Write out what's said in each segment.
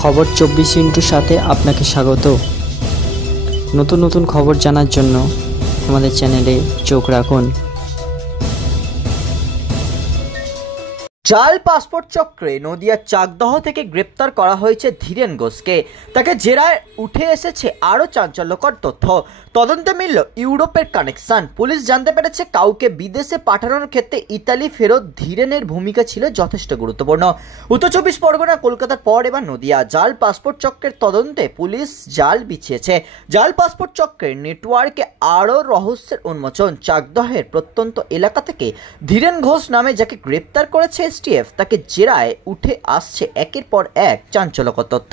খবর 24 সাথে আপনাকে স্বাগত। নতুন নতুন খবর জানার জন্য আমাদের চ্যানেলে চোখ রাখুন। জাল পাসপোর্ট চক্রে নদিয়ার চাকদহ থেকে গ্রেপ্তার করা হয়েছে ধীরেন ঘোষকে। তাকে জেরায় উঠে এসেছে আরও চাঞ্চল্যকর তথ্য। তদন্তে মিলল ইউরোপের কানেকশন। পুলিশ জানতে পেরেছে কাউকে বিদেশে পাঠানোর ক্ষেত্রে ইতালি ফেরত ধীরেনের ভূমিকা ছিল যথেষ্ট গুরুত্বপূর্ণ। উত্তর 24 পরগনা, কলকাতার পর এবার নদিয়া। জাল পাসপোর্ট চক্রের তদন্তে পুলিশ জাল বিছিয়েছে। জাল পাসপোর্ট চক্রের নেটওয়ার্কে আরও রহস্যের উন্মোচন। চাকদহের প্রত্যন্ত এলাকা থেকে ধীরেন ঘোষ নামে যাকে গ্রেপ্তার করেছে এসটিএফ, তাকে জেরায় উঠে আসছে একের পর এক চাঞ্চল্যকর তথ্য।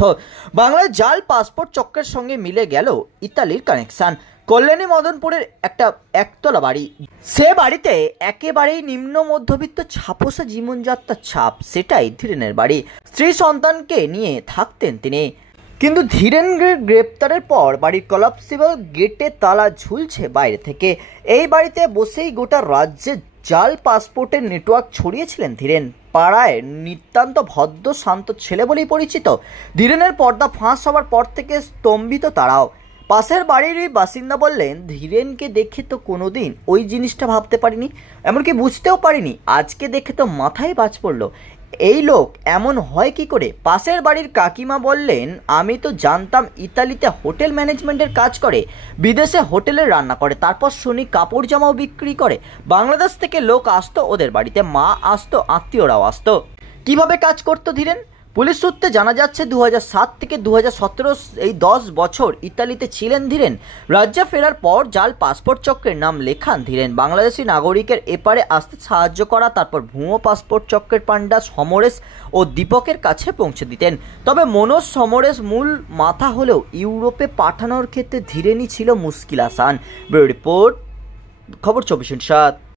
বাংলার জাল পাসপোর্ট চক্রের সঙ্গে মিলে গেল ইতালির কানেকশন। কল্যাণী মদনপুরের একটা একতলা বাড়ি, সে বাড়িতে একেবারেই নিম্ন মধ্যবিত্ত ছাপোষা জীবনযাত্রার ছাপ। সেটাই ধীরেনের বাড়ি। স্ত্রী সন্তানকে নিয়ে থাকতেন তিনি। কিন্তু ধীরেন গ্রেপ্তারের পর বাড়ির কলাপসিবল গেটে তালা ঝুলছে বাইরে থেকে। এই বাড়িতে বসেই গোটা রাজ্যে জাল পাসপোর্টের নেটওয়ার্ক ছড়িয়েছিলেন ধীরেন। পাড়ায় নিতান্ত ভদ্র শান্ত ছেলে বলেই পরিচিত। ধীরেনের পর্দা ফাঁস হওয়ার পর থেকে স্তম্ভিত তারাও। পাশের বাড়িরই বাসিন্দা বললেন, ধীরেনকে দেখে তো কোনোদিন ওই জিনিসটা ভাবতে পারিনি, এমনকি বুঝতেও পারিনি। আজকে দেখে তো মাথায় বাজ পড়লো, এই লোক এমন হয় কি করে। পাশের বাড়ির কাকিমা বললেন, আমি তো জানতাম ইতালিতে হোটেল ম্যানেজমেন্টের কাজ করে, বিদেশে হোটেলে রান্না করে, তারপর শুনি কাপড় জামাও বিক্রি করে। বাংলাদেশ থেকে লোক আসতো ওদের বাড়িতে, মা আসতো, আত্মীয়রাও আসতো। কিভাবে কাজ করতো ধীরেন? পুলিশ সূত্রে জানা যাচ্ছে 2007 থেকে 2017 এই 10 বছর ইতালিতে ছিলেন ধীরেন। রাজ্যে ফেরার পর জাল পাসপোর্ট চক্রের নাম লেখান ধীরেন। বাংলাদেশি নাগরিকের এপারে আসতে সাহায্য করা, তারপর ভুয়ো পাসপোর্ট চক্রের পান্ডা সমরেশ ও দীপকের কাছে পৌঁছে দিতেন। তবে মনোজ সমরেশ মূল মাথা হলেও ইউরোপে পাঠানোর ক্ষেত্রে ধীরেনই ছিল মুশকিল আসান। ব্যুরো রিপোর্ট, খবর 24/7।